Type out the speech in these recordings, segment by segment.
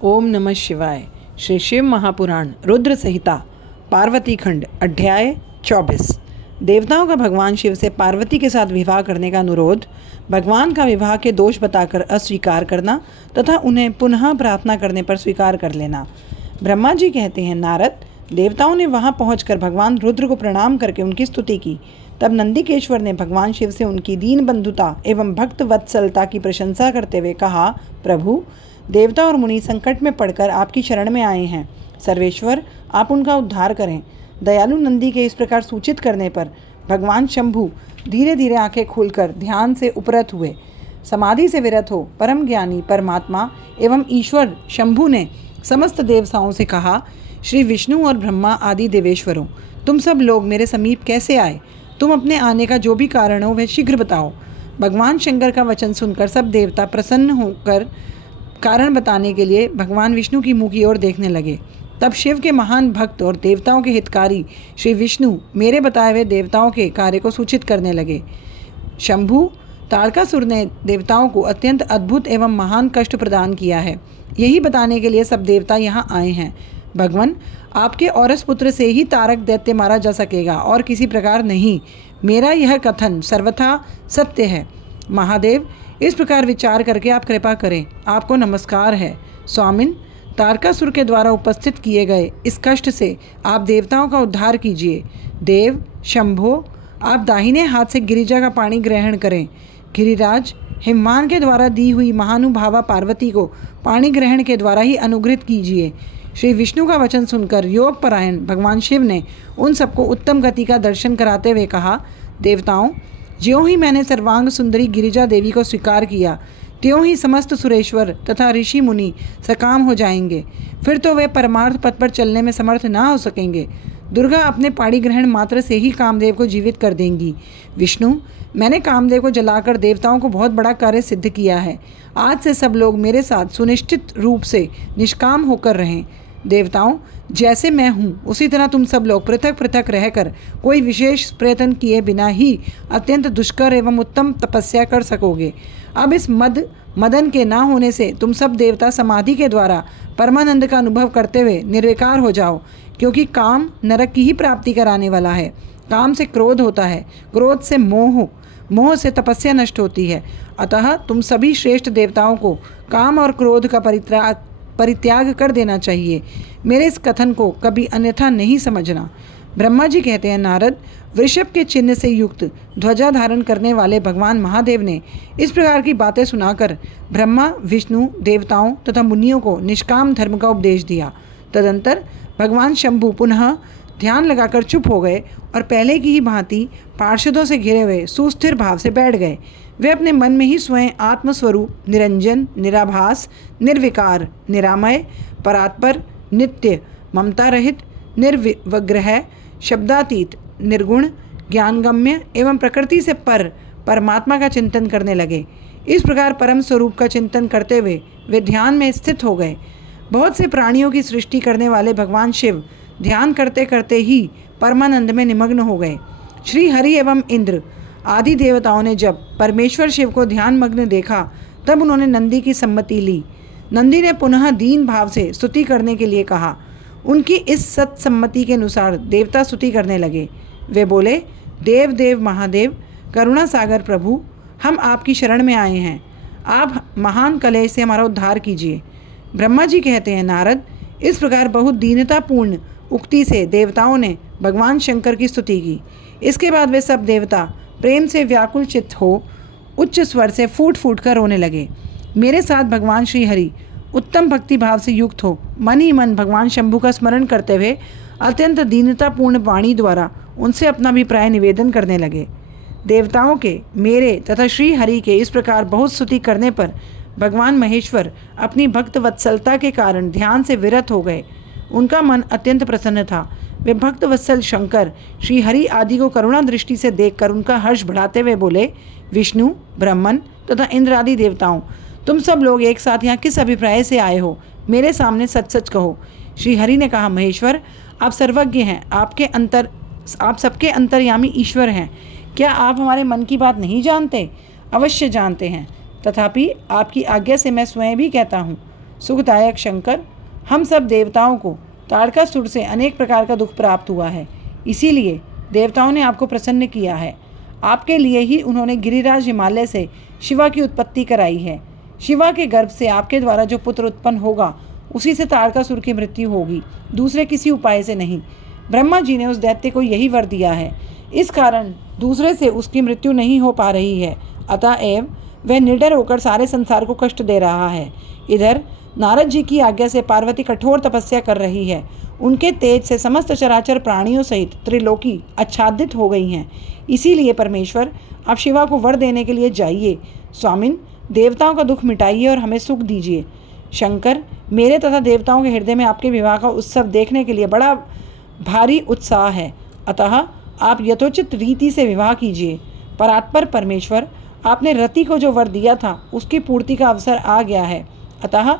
ओम नमः शिवाय। श्री शिव महापुराण रुद्र संहिता पार्वती खंड अध्याय 24। देवताओं का भगवान शिव से पार्वती के साथ विवाह करने का अनुरोध, भगवान का विवाह के दोष बताकर अस्वीकार करना तथा उन्हें पुनः प्रार्थना करने पर स्वीकार कर लेना। ब्रह्मा जी कहते हैं, नारद, देवताओं ने वहां पहुंचकर भगवान रुद्र को प्रणाम करके उनकी स्तुति की। तब नंदिकेश्वर ने भगवान शिव से उनकी दीन बंधुता एवं भक्त वत्सलता की प्रशंसा करते हुए कहा, प्रभु, देवता और मुनि संकट में पड़कर आपकी शरण में आए हैं। सर्वेश्वर, आप उनका उद्धार करें। दयालु नंदी के इस प्रकार सूचित करने पर भगवान शंभु धीरे धीरे आंखें खोलकर ध्यान से उपरत हुए। समाधि से विरत हो परम ज्ञानी परमात्मा एवं ईश्वर शंभु ने समस्त देवताओं से कहा, श्री विष्णु और ब्रह्मा आदि देवेश्वरों, तुम सब लोग मेरे समीप कैसे आए? तुम अपने आने का जो भी कारण हो वह शीघ्र बताओ। भगवान शंकर का वचन सुनकर सब देवता प्रसन्न होकर कारण बताने के लिए भगवान विष्णु की मुँह की ओर देखने लगे। तब शिव के महान भक्त और देवताओं के हितकारी श्री विष्णु मेरे बताए हुए देवताओं के कार्य को सूचित करने लगे। शंभु, ताड़कासुर ने देवताओं को अत्यंत अद्भुत एवं महान कष्ट प्रदान किया है, यही बताने के लिए सब देवता यहाँ आए हैं। भगवान, आपके औरस पुत्र से ही तारक दैत्य मारा जा सकेगा और किसी प्रकार नहीं। मेरा यह कथन सर्वथा सत्य है। महादेव, इस प्रकार विचार करके आप कृपा करें। आपको नमस्कार है। स्वामिन, तारकासुर के द्वारा उपस्थित किए गए इस कष्ट से आप देवताओं का उद्धार कीजिए। देव शंभो, आप दाहिने हाथ से गिरिजा का पानी ग्रहण करें। गिरिराज, हिमवान के द्वारा दी हुई महानुभावा पार्वती को पानी ग्रहण के द्वारा ही अनुग्रहित कीजिए। श्री विष्णु का वचन सुनकर योग परायण भगवान शिव ने उन सबको उत्तम गति का दर्शन कराते हुए कहा, देवताओं, ज्यों ही मैंने सर्वांग सुंदरी गिरिजा देवी को स्वीकार किया, त्यों ही समस्त सुरेश्वर तथा ऋषि मुनि सकाम हो जाएंगे। फिर तो वे परमार्थ पथ पर चलने में समर्थ ना हो सकेंगे। दुर्गा अपने पाणी ग्रहण मात्र से ही कामदेव को जीवित कर देंगी। विष्णु, मैंने कामदेव को जलाकर देवताओं को बहुत बड़ा कार्य सिद्ध किया है। आज से सब लोग मेरे साथ सुनिश्चित रूप से निष्काम होकर रहें। देवताओं, जैसे मैं हूँ उसी तरह तुम सब लोग पृथक पृथक रहकर कोई विशेष प्रयत्न किए बिना ही अत्यंत दुष्कर एवं उत्तम तपस्या कर सकोगे। अब इस मदन के ना होने से तुम सब देवता समाधि के द्वारा परमानंद का अनुभव करते हुए निर्विकार हो जाओ, क्योंकि काम नरक की ही प्राप्ति कराने वाला है। काम से क्रोध होता है, क्रोध से मोह, मोह से तपस्या नष्ट होती है। अतः तुम सभी श्रेष्ठ देवताओं को काम और क्रोध का परित्याग कर देना चाहिए। मेरे इस कथन को कभी अन्यथा नहीं समझना। ब्रह्मा जी कहते हैं, नारद, वृषभ के चिन्ह से युक्त ध्वजा धारण करने वाले भगवान महादेव ने इस प्रकार की बातें सुनाकर ब्रह्मा विष्णु देवताओं तथा मुनियों को निष्काम धर्म का उपदेश दिया। तदंतर भगवान शंभु पुनः ध्यान लगाकर चुप हो गए और पहले की ही भांति पार्षदों से घिरे हुए सुस्थिर भाव से बैठ गए। वे अपने मन में ही स्वयं आत्मस्वरूप निरंजन, निराभास, निर्विकार, निरामय, परात्पर, नित्य, ममता रहित, निर्विग्रह, शब्दातीत, निर्गुण, ज्ञानगम्य एवं प्रकृति से पर परमात्मा का चिंतन करने लगे। इस प्रकार परम स्वरूप का चिंतन करते हुए वे ध्यान में स्थित हो गए। बहुत से प्राणियों की सृष्टि करने वाले भगवान शिव ध्यान करते करते ही परमानंद में निमग्न हो गए। श्री हरि एवं इंद्र आदि देवताओं ने जब परमेश्वर शिव को ध्यान मग्न देखा, तब उन्होंने नंदी की सम्मति ली। नंदी ने पुनः दीन भाव से स्तुति करने के लिए कहा। उनकी इस सत्सम्मति के अनुसार देवता स्तुति करने लगे। वे बोले, देव देव महादेव, करुणा सागर प्रभु, हम आपकी शरण में आए हैं। आप महान कलेश से हमारा उद्धार कीजिए। ब्रह्मा जी कहते हैं, नारद, इस प्रकार बहुत दीनतापूर्ण उक्ति से देवताओं ने भगवान शंकर की स्तुति की। इसके बाद वे सब देवता प्रेम से व्याकुल चित्त हो उच्च स्वर से फूट फूट कर रोने लगे। मेरे साथ भगवान श्री हरि उत्तम भक्ति भाव से युक्त हो मन ही मन भगवान शंभु का स्मरण करते हुए अत्यंत दीनतापूर्ण वाणी द्वारा उनसे अपना अभिप्राय निवेदन करने लगे। देवताओं के, मेरे तथा श्री हरि के इस प्रकार बहुत स्तुति करने पर भगवान महेश्वर अपनी भक्त वत्सलता के कारण ध्यान से विरत हो गए। उनका मन अत्यंत प्रसन्न था। वे भक्त वत्सल शंकर श्री हरि आदि को करुणा दृष्टि से देखकर उनका हर्ष बढ़ाते हुए बोले, विष्णु, ब्रह्मन तथा इंद्र आदि देवताओं, तुम सब लोग एक साथ यहाँ किस अभिप्राय से आए हो? मेरे सामने सच सच कहो। श्री हरि ने कहा, महेश्वर, आप सर्वज्ञ हैं, आप सबके अंतर्यामी ईश्वर हैं। क्या आप हमारे मन की बात नहीं जानते? अवश्य जानते हैं, तथापि आपकी आज्ञा से मैं स्वयं भी कहता हूँ। सुखदायक शंकर, हम सब देवताओं को ताड़कासुर से अनेक प्रकार का दुख प्राप्त हुआ है, इसीलिए देवताओं ने आपको प्रसन्न किया है। आपके लिए ही उन्होंने गिरिराज हिमालय से शिवा की उत्पत्ति कराई है। शिवा के गर्भ से आपके द्वारा जो पुत्र उत्पन्न होगा उसी से ताड़कासुर की मृत्यु होगी, दूसरे किसी उपाय से नहीं। ब्रह्मा जी ने उस दैत्य को यही वर दिया है, इस कारण दूसरे से उसकी मृत्यु नहीं हो पा रही है। अतएव वह निडर होकर सारे संसार को कष्ट दे रहा है। इधर नारद जी की आज्ञा से पार्वती कठोर तपस्या कर रही है। उनके तेज से समस्त चराचर प्राणियों सहित त्रिलोकी आच्छादित हो गई हैं। इसीलिए परमेश्वर, आप शिवा को वर देने के लिए जाइए। स्वामिन, देवताओं का दुख मिटाइए और हमें सुख दीजिए। शंकर, मेरे तथा देवताओं के हृदय में आपके विवाह का उत्सव देखने के लिए बड़ा भारी उत्साह है, अतः आप यथोचित रीति से विवाह कीजिए। परात्पर परमेश्वर, आपने रति को जो वर दिया था उसकी पूर्ति का अवसर आ गया है, अतः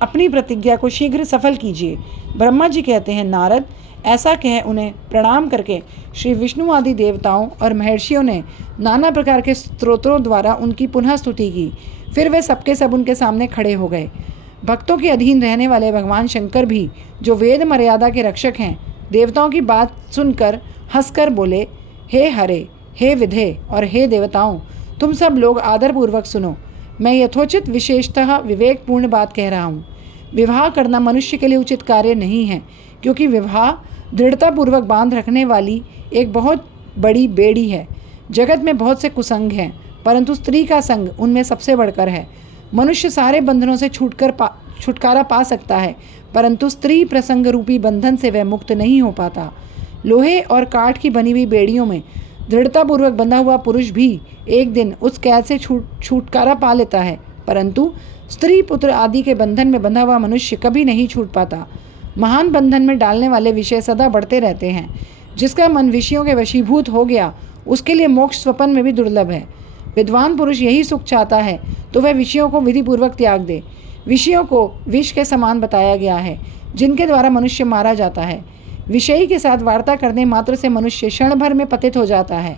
अपनी प्रतिज्ञा को शीघ्र सफल कीजिए। ब्रह्मा जी कहते हैं, नारद, ऐसा कह उन्हें प्रणाम करके श्री विष्णु आदि देवताओं और महर्षियों ने नाना प्रकार के स्तोत्रों द्वारा उनकी पुनः स्तुति की। फिर वे सबके सब उनके सामने खड़े हो गए। भक्तों के अधीन रहने वाले भगवान शंकर भी, जो वेद मर्यादा के रक्षक हैं, देवताओं की बात सुनकर हंसकर बोले, हे हरे, हे विधे और हे देवताओं, तुम सब लोग आदरपूर्वक सुनो। मैं यथोचित विशेषतः विवेकपूर्ण बात कह रहा हूँ। विवाह करना मनुष्य के लिए उचित कार्य नहीं है, क्योंकि विवाह दृढ़तापूर्वक बांध रखने वाली एक बहुत बड़ी बेड़ी है। जगत में बहुत से कुसंग हैं, परंतु स्त्री का संग उनमें सबसे बढ़कर है। मनुष्य सारे बंधनों से छुटकारा पा सकता है, परंतु स्त्री प्रसंग रूपी बंधन से वह मुक्त नहीं हो पाता। लोहे और काठ की बनी हुई बेड़ियों में दृढ़तापूर्वक बंधा हुआ पुरुष भी एक दिन उस कैद से छुटकारा पा लेता है, परंतु स्त्री पुत्र आदि के बंधन में बंधा हुआ मनुष्य कभी नहीं छूट पाता। महान बंधन में डालने वाले विषय सदा बढ़ते रहते हैं। जिसका मन विषयों के वशीभूत हो गया, उसके लिए मोक्ष स्वप्न में भी दुर्लभ है। विद्वान पुरुष यही सुख चाहता है तो वह विषयों को विधिपूर्वक त्याग दे। विषयों को विष के समान बताया गया है, जिनके द्वारा मनुष्य मारा जाता है। विषयी के साथ वार्ता करने मात्र से मनुष्य क्षण भर में पतित हो जाता है।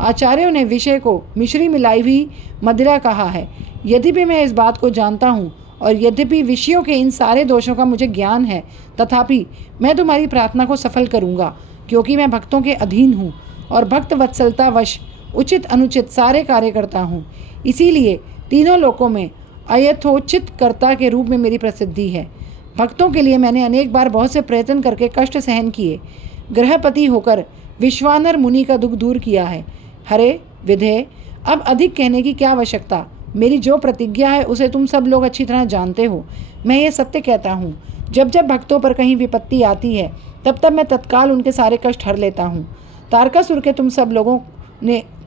आचार्यों ने विषय को मिश्री मिलाई हुई मदिरा कहा है। यद्यपि मैं इस बात को जानता हूँ और यद्यपि विषयों के इन सारे दोषों का मुझे ज्ञान है, तथापि मैं तुम्हारी प्रार्थना को सफल करूँगा, क्योंकि मैं भक्तों के अधीन हूँ और भक्त वत्सलतावश उचित अनुचित सारे कार्य करता हूँ। इसीलिए तीनों लोकों में अयथोचित कर्ता के रूप में मेरी प्रसिद्धि है। भक्तों के लिए मैंने अनेक बार बहुत से प्रयत्न करके कष्ट सहन किए। गृहपति होकर विश्वानर मुनि का दुख दूर किया है। हरे विधे, अब अधिक कहने की क्या आवश्यकता। मेरी जो प्रतिज्ञा है उसे तुम सब लोग अच्छी तरह जानते हो। मैं ये सत्य कहता हूँ, जब जब भक्तों पर कहीं विपत्ति आती है तब तब मैं तत्काल उनके सारे कष्ट हर लेता हूँ। तारकासुर के तुम सब लोगों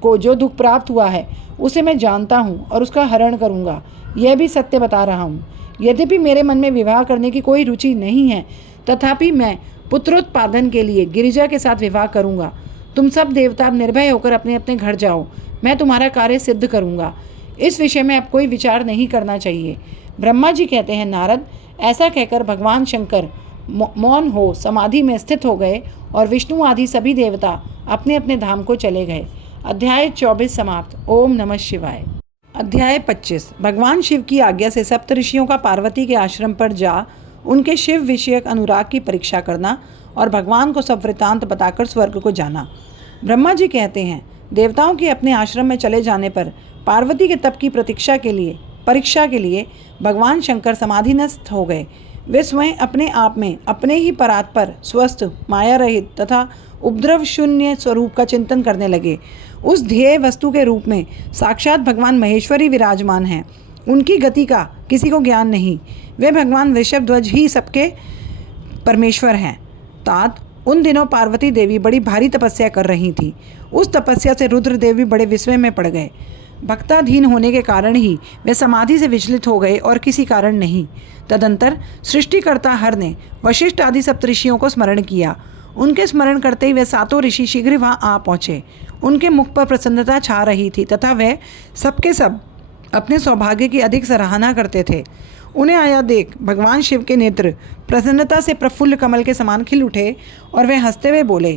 को जो दुख प्राप्त हुआ है उसे मैं जानता हूँ और उसका हरण करूँगा, यह भी सत्य बता रहा हूँ। यद्यपि मेरे मन में विवाह करने की कोई रुचि नहीं है, तथापि मैं पुत्रोत्पादन के लिए गिरिजा के साथ विवाह करूँगा। तुम सब देवता निर्भय होकर अपने अपने घर जाओ, मैं तुम्हारा कार्य सिद्ध करूँगा। इस विषय में अब कोई विचार नहीं करना चाहिए। ब्रह्मा जी कहते हैं, नारद, ऐसा कहकर भगवान शंकर मौन हो समाधि में स्थित हो गए और विष्णु आदि सभी देवता अपने अपने धाम को चले गए। अध्याय 24 समाप्त। ओम नमः शिवाय। अध्याय 25। भगवान शिव की आज्ञा से सप्तऋषियों का पार्वती के आश्रम पर जा उनके शिव विषयक अनुराग की परीक्षा करना और भगवान को सब वृत्तांत बताकर स्वर्ग को जाना। ब्रह्मा जी कहते हैं, देवताओं के अपने आश्रम में चले जाने पर पार्वती के तप की परीक्षा के लिए भगवान शंकर समाधिनस्थ हो गए। वे स्वयं अपने आप में अपने ही परात्पर, स्वस्थ, माया रहित तथा उपद्रव शून्य स्वरूप का चिंतन करने लगे। उस ध्येय वस्तु के रूप में साक्षात भगवान महेश्वर ही विराजमान हैं। उनकी गति का किसी को ज्ञान नहीं। वे भगवान वृषभध्वज ही सबके परमेश्वर हैं। तात उन दिनों पार्वती देवी बड़ी भारी तपस्या कर रही थी। उस तपस्या से रुद्रदेव भी बड़े विस्मय में पड़ गए। भक्ताधीन होने के कारण ही वे समाधि से विचलित हो गए और किसी कारण नहीं। तदंतर सृष्टिकर्ता हर ने वशिष्ठ आदि सप्तऋषियों को स्मरण किया। उनके स्मरण करते ही वे सातों ऋषि शीघ्र वहां आ पहुँचे। उनके मुख पर प्रसन्नता छा रही थी तथा वे सबके सब अपने सौभाग्य की अधिक सराहना करते थे। उन्हें आया देख भगवान शिव के नेत्र प्रसन्नता से प्रफुल्ल कमल के समान खिल उठे और वे हंसते हुए बोले,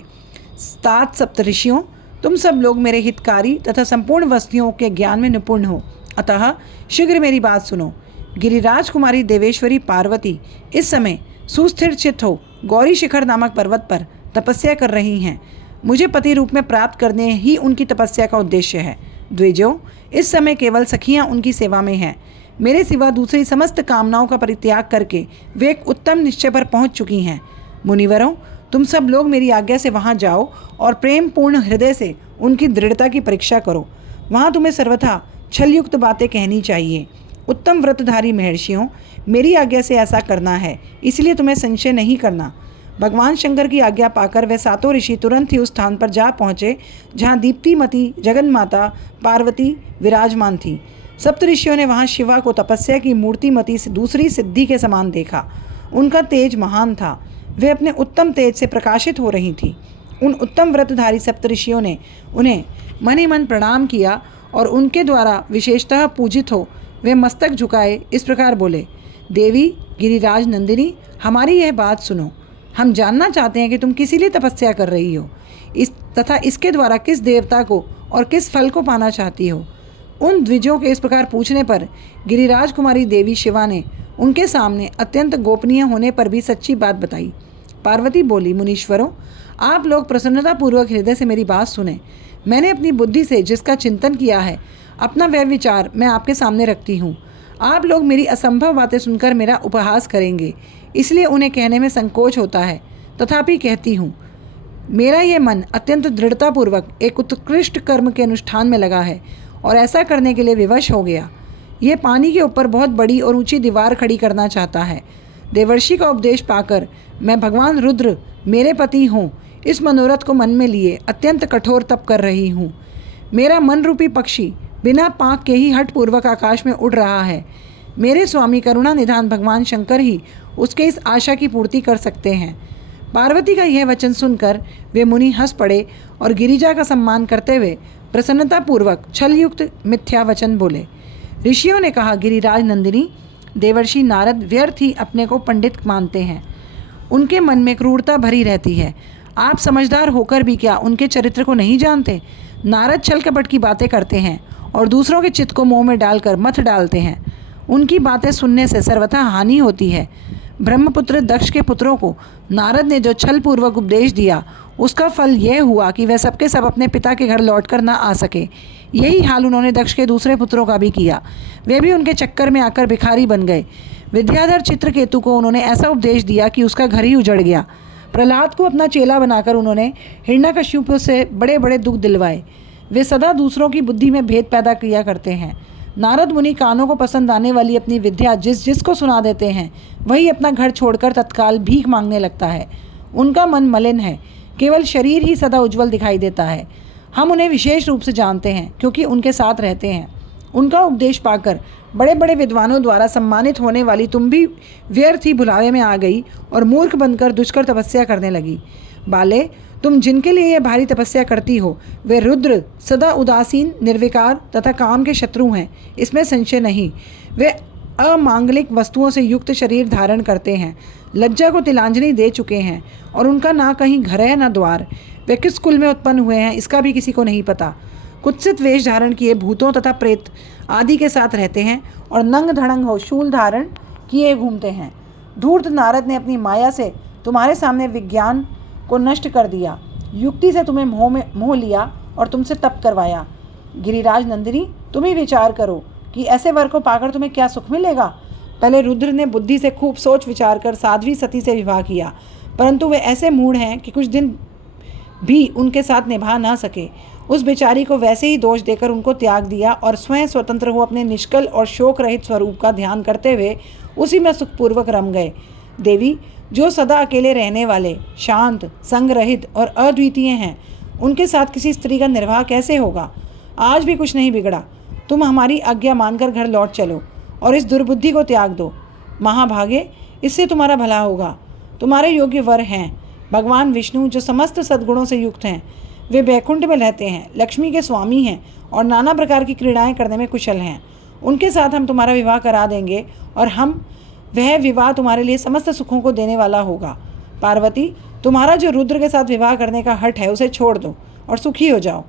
तात सप्तऋषियों, तुम सब लोग मेरे हितकारी तथा संपूर्ण वस्तुओं के ज्ञान में निपुण हो, अतः शीघ्र मेरी बात सुनो। गिरिराज कुमारी देवेश्वरी पार्वती इस समय सुस्थिर चित्त हो गौरी शिखर नामक पर्वत पर तपस्या कर रही हैं। मुझे पति रूप में प्राप्त करने ही उनकी तपस्या का उद्देश्य है। द्विजो, इस समय केवल सखियां उनकी सेवा में हैं। मेरे सिवा दूसरी समस्त कामनाओं का परित्याग करके वे एक उत्तम निश्चय पर पहुंच चुकी हैं। मुनिवरों, तुम सब लोग मेरी आज्ञा से वहां जाओ और प्रेम पूर्ण हृदय से उनकी दृढ़ता की परीक्षा करो। वहां तुम्हें सर्वथा छलयुक्त बातें कहनी चाहिए। उत्तम व्रतधारी महर्षियों, मेरी आज्ञा से ऐसा करना है, इसलिए तुम्हें संशय नहीं करना। भगवान शंकर की आज्ञा पाकर वे सातों ऋषि तुरंत ही उस स्थान पर जा पहुँचे जहाँ दीप्तिमती जगन्माता पार्वती विराजमान थी। सप्तऋषियों ने वहाँ शिवा को तपस्या की मूर्तिमती से दूसरी सिद्धि के समान देखा। उनका तेज महान था, वे अपने उत्तम तेज से प्रकाशित हो रही थी। उन उत्तम व्रतधारी सप्तऋषियों ने उन्हें मन ही मन प्रणाम किया और उनके द्वारा विशेषतः पूजित हो वे मस्तक झुकाए इस प्रकार बोले, देवी गिरिराज नंदिनी, हमारी यह बात सुनो। हम जानना चाहते हैं कि तुम किस लिए तपस्या कर रही हो, तथा इसके द्वारा किस देवता को और किस फल को पाना चाहती हो। उन द्विजों के इस प्रकार पूछने पर गिरिराज कुमारी देवी शिवा ने उनके सामने अत्यंत गोपनीय होने पर भी सच्ची बात बताई। पार्वती बोली, मुनीश्वरों, आप लोग प्रसन्नतापूर्वक हृदय से मेरी बात सुने। मैंने अपनी बुद्धि से जिसका चिंतन किया है, अपना वह विचार मैं आपके सामने रखती हूँ। आप लोग मेरी असंभव बातें सुनकर मेरा उपहास करेंगे, इसलिए उन्हें कहने में संकोच होता है, तथापि कहती हूँ। मेरा ये मन अत्यंत दृढ़तापूर्वक एक उत्कृष्ट कर्म के अनुष्ठान में लगा है और ऐसा करने के लिए विवश हो गया। ये पानी के ऊपर बहुत बड़ी और ऊंची दीवार खड़ी करना चाहता है। देवर्षि का उपदेश पाकर मैं भगवान रुद्र मेरे पति हों इस मनोरथ को मन में लिए अत्यंत कठोर तप कर रही हूँ। मेरा मन रूपी पक्षी बिना पाँख के ही हठपूर्वक आकाश में उड़ रहा है। मेरे स्वामी करुणा निधान भगवान शंकर ही उसके इस आशा की पूर्ति कर सकते हैं। पार्वती का यह वचन सुनकर वे मुनि हंस पड़े और गिरिजा का सम्मान करते हुए प्रसन्नतापूर्वक छलयुक्त मिथ्या वचन बोले। ऋषियों ने कहा, गिरिराज नंदिनी, देवर्षि नारद व्यर्थ ही अपने को पंडित मानते हैं। उनके मन में क्रूरता भरी रहती है। आप समझदार होकर भी क्या उनके चरित्र को नहीं जानते? नारद छल कपट की बातें करते हैं और दूसरों के चित्त को मोह में डालकर मथ डालते हैं। उनकी बातें सुनने से सर्वथा हानि होती है। ब्रह्मपुत्र दक्ष के पुत्रों को नारद ने जो छल पूर्वक उपदेश दिया, उसका फल यह हुआ कि वह सबके सब अपने पिता के घर लौटकर न आ सके। यही हाल उन्होंने दक्ष के दूसरे पुत्रों का भी किया। वे भी उनके चक्कर में आकर भिखारी बन गए। विद्याधर चित्रकेतु को उन्होंने ऐसा उपदेश दिया कि उसका घर ही उजड़ गया। प्रहलाद को अपना चेला बनाकर उन्होंने हिरण्यकश्यप से बड़े बड़े दुख दिलवाए। वे सदा दूसरों की बुद्धि में भेद पैदा किया करते हैं। नारद मुनि कानों को पसंद आने वाली अपनी विद्या जिसको सुना देते हैं, वही अपना घर छोड़कर तत्काल भीख मांगने लगता है। उनका मन मलिन है, केवल शरीर ही सदा उज्जवल दिखाई देता है। हम उन्हें विशेष रूप से जानते हैं क्योंकि उनके साथ रहते हैं। उनका उपदेश पाकर बड़े बड़े विद्वानों द्वारा सम्मानित होने वाली तुम भी व्यर्थ ही भुलावे में आ गई और मूर्ख बनकर दुष्कर तपस्या करने लगी। बाले, तुम जिनके लिए यह भारी तपस्या करती हो, वे रुद्र सदा उदासीन, निर्विकार तथा काम के शत्रु हैं, इसमें संशय नहीं। वे अमांगलिक वस्तुओं से युक्त शरीर धारण करते हैं, लज्जा को तिलांजलि दे चुके हैं और उनका ना कहीं घर है ना द्वार। वे किस कुल में उत्पन्न हुए हैं इसका भी किसी को नहीं पता। कुत्सित वेश धारण किए भूतों तथा प्रेत आदि के साथ रहते हैं और नंग धड़ंग हो शूल धारण किए घूमते हैं। धूर्त नारद ने अपनी माया से तुम्हारे सामने विज्ञान को नष्ट कर दिया, युक्ति से तुम्हें मोह लिया और तुमसे तप करवाया। गिरिराज नंदिनी, तुम ही विचार करो कि ऐसे वर को पाकर तुम्हें क्या सुख मिलेगा। पहले रुद्र ने बुद्धि से खूब सोच विचार कर साध्वी सती से विवाह किया, परंतु वे ऐसे मूढ़ हैं कि कुछ दिन भी उनके साथ निभा ना सके। उस बेचारी को वैसे ही दोष देकर उनको त्याग दिया और स्वयं स्वतंत्र हो अपने निष्कल और शोक रहित स्वरूप का ध्यान करते हुए उसी में सुखपूर्वक रम गए। देवी, जो सदा अकेले रहने वाले, शांत, संग रहित और अद्वितीय हैं, उनके साथ किसी स्त्री का निर्वाह कैसे होगा? आज भी कुछ नहीं बिगड़ा। तुम हमारी आज्ञा मानकर घर लौट चलो और इस दुर्बुद्धि को त्याग दो। महाभागे, इससे तुम्हारा भला होगा। तुम्हारे योग्य वर हैं भगवान विष्णु, जो समस्त सद्गुणों से युक्त हैं। वे वैकुंठ में रहते हैं, लक्ष्मी के स्वामी हैं और नाना प्रकार की क्रीड़ाएं करने में कुशल हैं। उनके साथ हम तुम्हारा विवाह करा देंगे और वह विवाह तुम्हारे लिए समस्त सुखों को देने वाला होगा। पार्वती, तुम्हारा जो रुद्र के साथ विवाह करने का हठ है, उसे छोड़ दो और सुखी हो जाओ।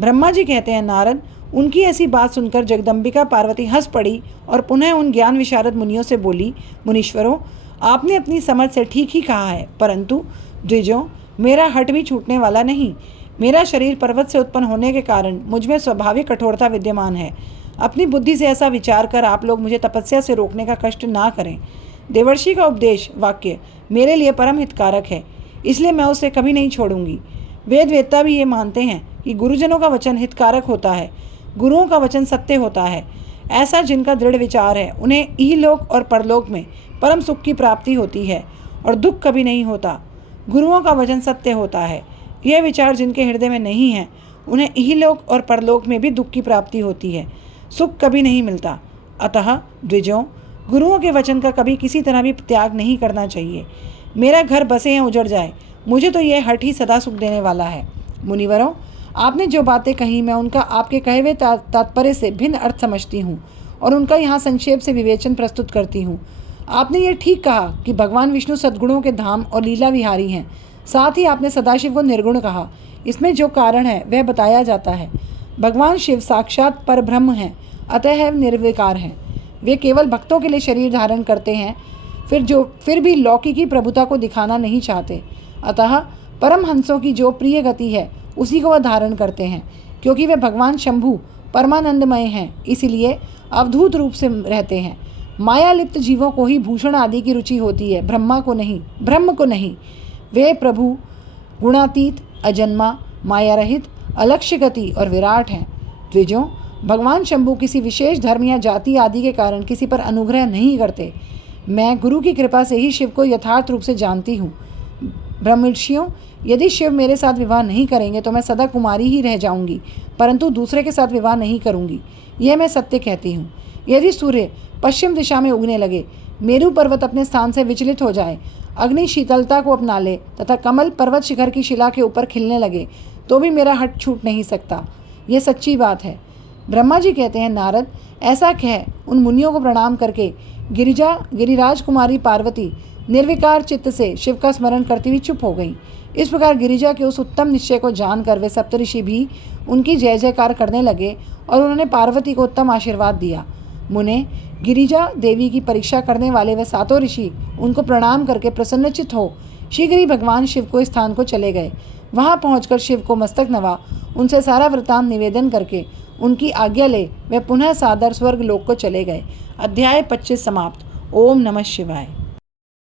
ब्रह्मा जी कहते हैं, नारद, उनकी ऐसी बात सुनकर जगदम्बिका पार्वती हंस पड़ी और पुनः उन ज्ञान विशारद मुनियों से बोली, मुनीश्वरों, आपने अपनी समझ से ठीक ही कहा है, परंतु द्विजों, मेरा हठ भी छूटने वाला नहीं। मेरा शरीर पर्वत से उत्पन्न होने के कारण मुझ में स्वाभाविक कठोरता विद्यमान है। अपनी बुद्धि से ऐसा विचार कर आप लोग मुझे तपस्या से रोकने का कष्ट ना करें। देवर्षि का उपदेश वाक्य मेरे लिए परम हितकारक है, इसलिए मैं उसे कभी नहीं छोड़ूंगी। वेद वेत्ता भी ये मानते हैं कि गुरुजनों का वचन हितकारक होता है, गुरुओं का वचन सत्य होता है। ऐसा जिनका दृढ़ विचार है उन्हें इहलोक और परलोक में परम सुख की प्राप्ति होती है और दुख कभी नहीं होता। गुरुओं का वचन सत्य होता है। यह विचार जिनके हृदय में नहीं है उन्हें इहलोक और परलोक में भी दुख की प्राप्ति होती है, सुख कभी नहीं मिलता। अतः द्विजों, गुरुओं के वचन का कभी किसी तरह भी त्याग नहीं करना चाहिए। मेरा घर बसे या उजड़ जाए, मुझे तो यह हठ ही सदा सुख देने वाला है। मुनिवरों, आपने जो बातें कही मैं उनका आपके कहे हुए तात्पर्य से भिन्न अर्थ समझती हूँ और उनका यहाँ संक्षेप से विवेचन प्रस्तुत करती हूँ। आपने ये ठीक कहा कि भगवान विष्णु सद्गुणों के धाम और लीला विहारी हैं। साथ ही आपने सदाशिव को निर्गुण कहा। इसमें जो कारण है वह बताया जाता है। भगवान शिव साक्षात परब्रह्म हैं, अतः निर्विकार हैं। वे केवल भक्तों के लिए शरीर धारण करते हैं, फिर भी लौकिकी प्रभुता को दिखाना नहीं चाहते। अतः परमहंसों की जो प्रिय गति है उसी को वह धारण करते हैं। क्योंकि वे भगवान शंभु परमानंदमय हैं, इसलिए अवधूत रूप से रहते हैं। माया लिप्त जीवों को ही भूषण आदि की रुचि होती है, ब्रह्म को नहीं। वे प्रभु गुणातीत, अजन्मा, माया रहित, अलक्ष्य गति और विराट हैं। द्विजों, भगवान शंभु किसी विशेष धर्म या जाति आदि के कारण किसी पर अनुग्रह नहीं करते। मैं गुरु की कृपा से ही शिव को यथार्थ रूप से जानती हूँ। ब्रह्मर्षियों, यदि शिव मेरे साथ विवाह नहीं करेंगे तो मैं सदा कुमारी ही रह जाऊंगी, परंतु दूसरे के साथ विवाह नहीं करूंगी। यह मैं सत्य कहती हूँ। यदि सूर्य पश्चिम दिशा में उगने लगे, मेरू पर्वत अपने स्थान से विचलित हो जाए, अग्नि शीतलता को अपना ले तथा कमल पर्वत शिखर की शिला के ऊपर खिलने लगे, तो भी मेरा हठ छूट नहीं सकता। यह सच्ची बात है। ब्रह्मा जी कहते हैं, नारद, ऐसा कह उन मुनियों को प्रणाम करके गिरिराज कुमारी पार्वती निर्विकार चित्त से शिव का स्मरण करती हुई चुप हो गई। इस प्रकार गिरिजा के उस उत्तम निश्चय को जानकर वे सप्तऋषि भी उनकी जय जयकार करने लगे और उन्होंने पार्वती को उत्तम आशीर्वाद दिया। मुने, गिरिजा देवी की परीक्षा करने वाले वे सातों ऋषि उनको प्रणाम करके प्रसन्नचित हो शीघ्र ही भगवान शिव को स्थान को चले गए। वहां पहुंचकर शिव को मस्तक नवा उनसे सारा वृतांत निवेदन करके उनकी आज्ञा ले वे पुनः सादर स्वर्ग लोक को चले गए। अध्याय 25 समाप्त। ओम नमः शिवाय।